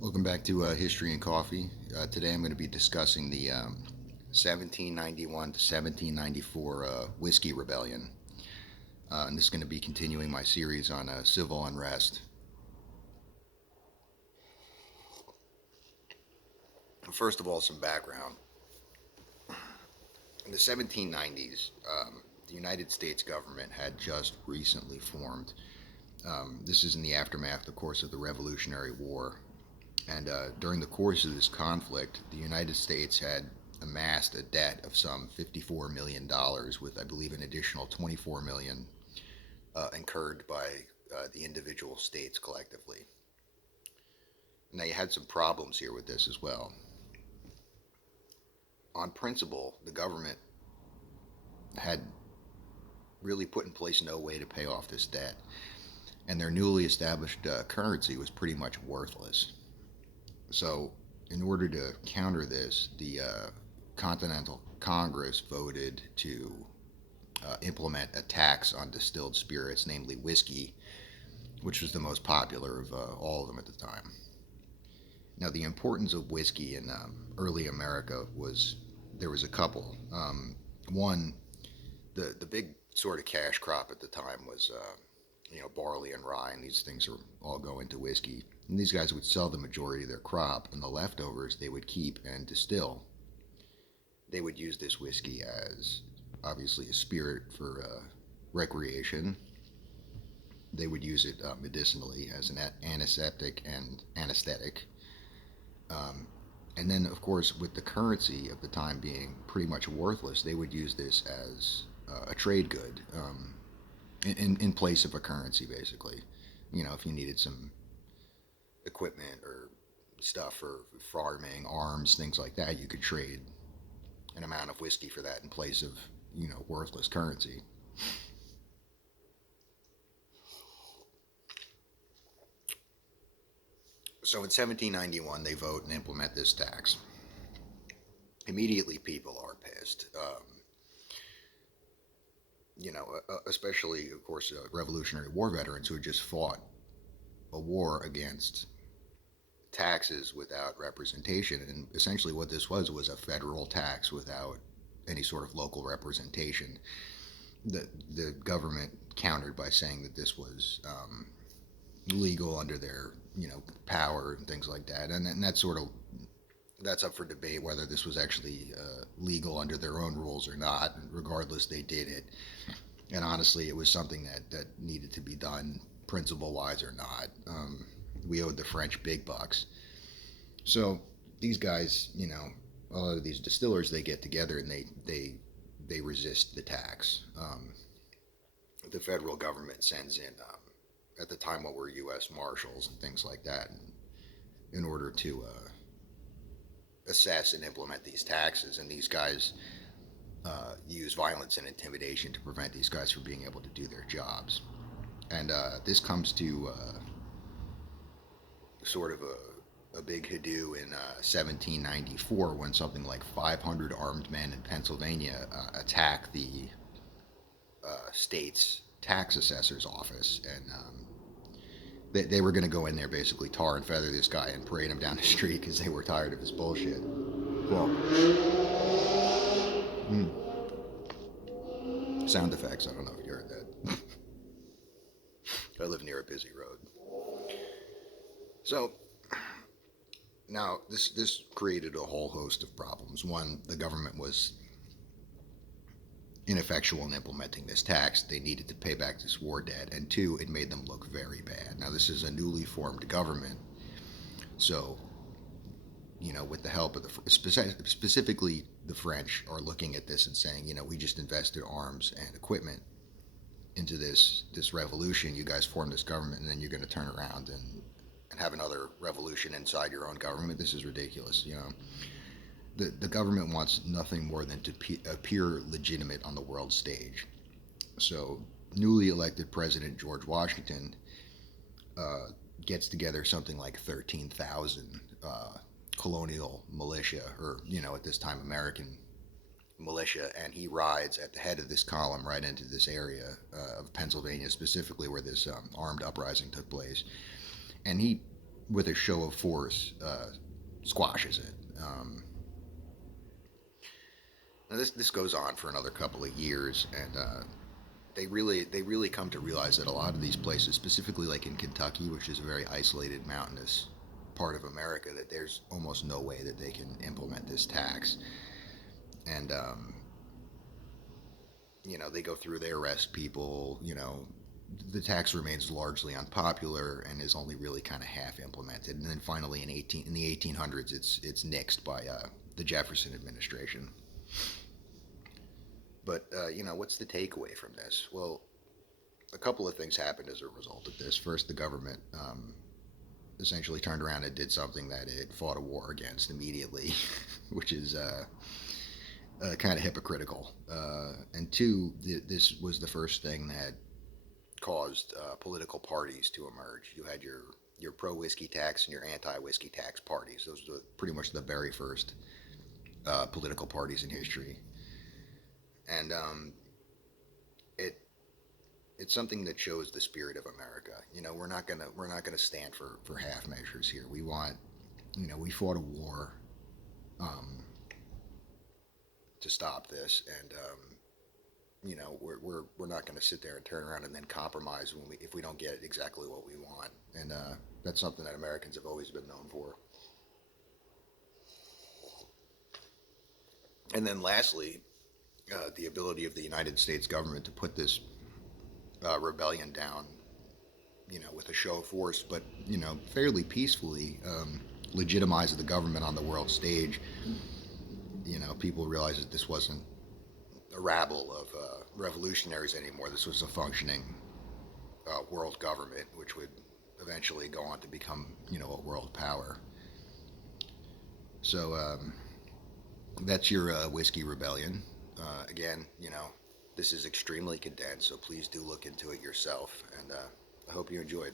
Welcome back to History and Coffee. Today I'm going to be discussing the 1791 to 1794 Whiskey Rebellion. And this is going to be continuing my series on civil unrest. First of all, some background. In the 1790s, the United States government had just recently formed. This is in the aftermath, of course, of the Revolutionary War. And during the course of this conflict, the United States had amassed a debt of some $54 million, dollars, with, I believe, an additional $24 million incurred by the individual states collectively. Now, you had some problems here with this as well. On principle, the government had really put in place no way to pay off this debt, and their newly established currency was pretty much worthless. So, in order to counter this, the Continental Congress voted to implement a tax on distilled spirits, namely whiskey, which was the most popular of all of them at the time. Now, the importance of whiskey in early America was there was a couple. One, the big sort of cash crop at the time was barley and rye, and these things are all go into whiskey. And these guys would sell the majority of their crop, and the leftovers they would keep and distill. They would use this whiskey as obviously a spirit for recreation. They would use it medicinally as an antiseptic and anesthetic. And then, of course, with the currency of the time being pretty much worthless, they would use this as a trade good in place of a currency, basically. If you needed some equipment or stuff for farming, arms, things like that, you could trade an amount of whiskey for that in place of, worthless currency. So in 1791, they vote and implement this tax. Immediately, people are pissed. Especially, of course, Revolutionary War veterans who had just fought a war against taxes without representation. And essentially, what this was a federal tax without any sort of local representation. The government countered by saying that this was legal under their power and things like that, and that's up for debate whether this was actually legal under their own rules or not. Regardless, they did it, and honestly, it was something that needed to be done, principle wise or not. We owed the French big bucks, so these guys, a lot of these distillers, they get together and they resist the tax. The federal government sends in at the time what were U.S. Marshals and things like that in order to assess and implement these taxes. And these guys use violence and intimidation to prevent these guys from being able to do their jobs. And this comes to sort of a big hado in 1794 when something like 500 armed men in Pennsylvania attack the state's tax assessor's office, and they were going to go in there, basically tar and feather this guy and parade him down the street because they were tired of his bullshit. Well, sound effects. I don't know if you heard that. I live near a busy road. So now this created a whole host of problems. One, the government was ineffectual in implementing this tax. They needed to pay back this war debt. And two, it made them look very bad. Now, this is a newly formed government. So, with the help of specifically the French are looking at this and saying, we just invested arms and equipment into this revolution. You guys formed this government, and then you're going to turn around and have another revolution inside your own government. This is ridiculous, The government wants nothing more than to appear legitimate on the world stage. So, newly elected President George Washington gets together something like 13,000 colonial militia, or, at this time, American militia, and he rides at the head of this column right into this area of Pennsylvania, specifically where this armed uprising took place. And he with a show of force, squashes it. Now this goes on for another couple of years, and they really come to realize that a lot of these places, specifically like in Kentucky, which is a very isolated mountainous part of America, that there's almost no way that they can implement this tax. And they go through, they arrest people. The tax remains largely unpopular and is only really kind of half implemented. And then finally, in the 1800s, it's nixed by the Jefferson administration. But what's the takeaway from this? Well, a couple of things happened as a result of this. First, the government essentially turned around and did something that it fought a war against immediately, which is kind of hypocritical. And two, this was the first thing that caused political parties to emerge. You had your pro whiskey tax and your anti whiskey tax parties. Those were pretty much the very first political parties in history. And it's something that shows the spirit of America. We're not gonna stand for half measures here. We fought a war to stop this, and we're not going to sit there and turn around and then compromise if we don't get exactly what we want. And that's something that Americans have always been known for. And then lastly, the ability of the United States government to put this rebellion down, with a show of force, but fairly peacefully, legitimize the government on the world stage. People realize that this wasn't a rabble of revolutionaries anymore. This was a functioning world government, which would eventually go on to become, a world power. So that's your whiskey rebellion. Again, this is extremely condensed, so please do look into it yourself, and I hope you enjoyed.